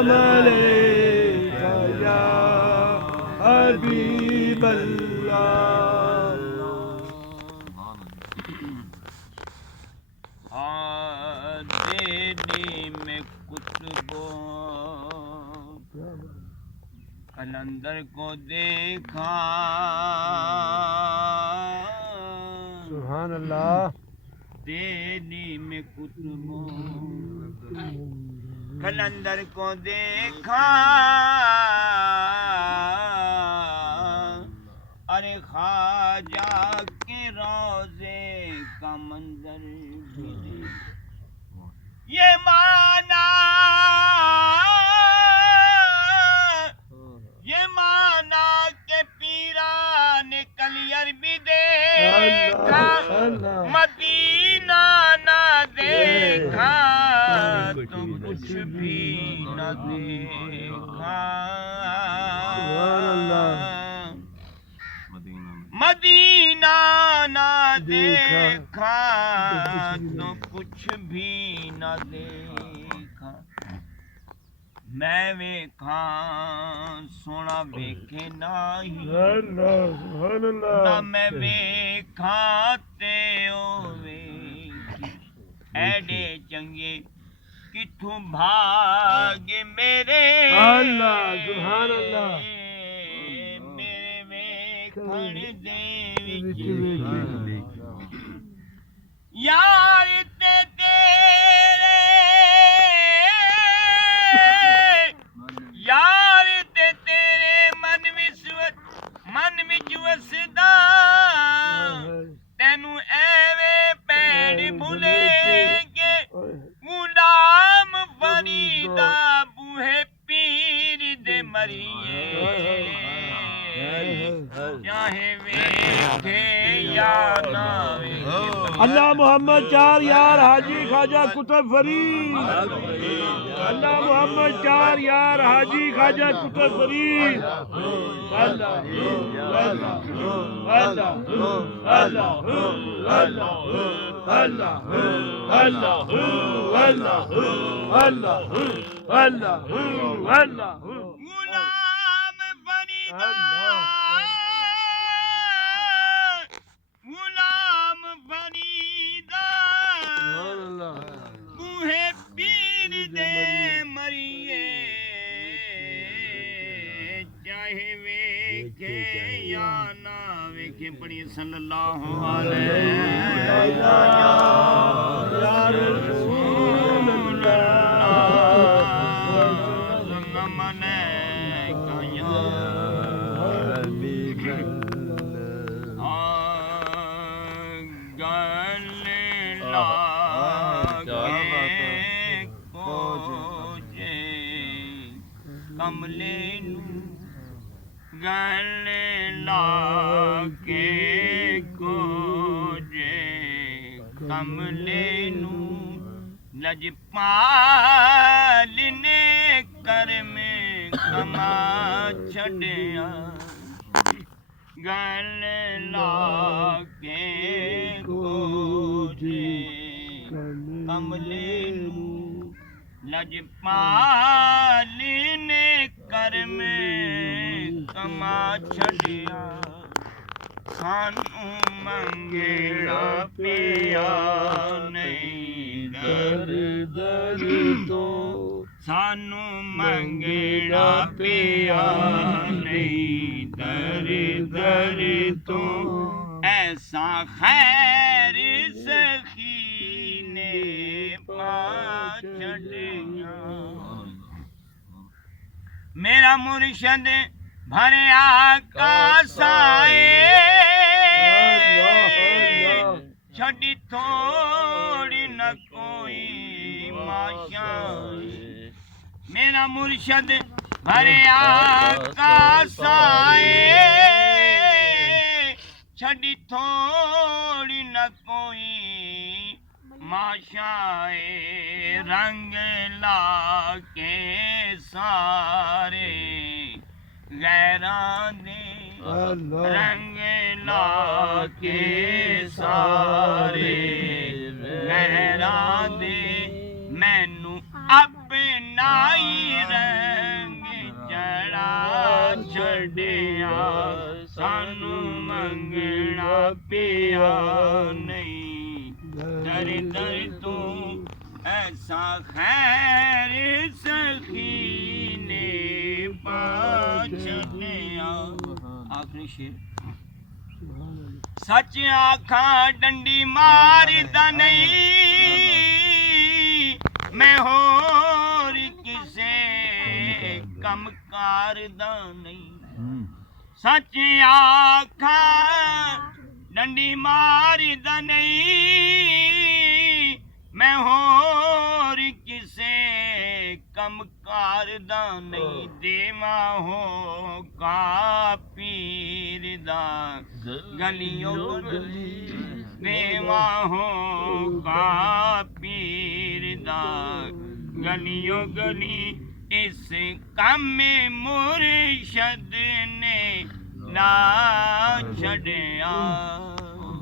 सलाम अलैका या हबीब कलंदर को देखा सुभान अल्लाह तेरी में कुतुबो कलंदर को देखा अरे ख्वाजा के रोजे का मंजर भी देख ये माना के पीरा ने कलियर भी देखा मदीना ना देखा तो कुछ भी न देखा मदीना ना देखा तो कुछ भी न देखा मैं वेखा सोना वेखे नाही ना मैं वेखा ते ओवे एडे चंगे किथों भागे मेरे अल्लाह सुभान अल्लाह मेरे वेखण दे विच यार ते तेरे यार ते तेरे मन विच वसदा तेनू एवें पैण भुलेंगे गुलाम फरीदा बूहे पीर दे मरिए चाहे वेखे या ना वेखे अल्लाह मोहम्मद चार यार हाजी ख्वाजा कुतुब फरीद अल्लाह मोहम्मद चार यार हाजी ख्वाजा कुतुब फरीद अल्लाह अल्लाह अल्लाह अल्लाह अल्लाह अल्लाह अल्लाह अल्लाह अल्लाह अल्लाह अल्लाह गुलाम फरीदा गुलाम फरीदा बूहे पीर दे मरिए चाहे वेखे या ना वेखे पढ़िए सल्लल्लाहु अलैहि कमले नू गल लाके कोजे कमले नू लजपाल ने कर में कमा छड़िया गल लाके कोजे कमले नू लजपाल ने कर में कमा छड़िया सानू मंगेड़ा पिया नहीं दर दर तो सानू मंगेड़ा पिया नहीं दर दर तो ऐसा खैर सखी ने पा छड़िया मेरा मुर्शद भरे आकाश आए छड़ी थोड़ी न कोई माशा मेरा मुर्शद भरे आकाश आए छड़ी थोड़ी न कोई माशाए रंग लाके सारे गैरां दे रंग लाके सारे गैरां दे मैनू अपना ही सानू मंगना पिया नहीं दर दर तू ऐसा खैर सखी ने पाछनिया आखिरी शेर सच आखा डंडी मारदा नहीं मैं होर किसे कम कारदा नहीं सच आखा डंडी मारदा नहीं मैं होर किसे कम कारदा नहीं देवा हो का पीर दा गलियों गली देवा हो का पीर दा गलियों गली इस काम में मुर्शद ने ना छड़िया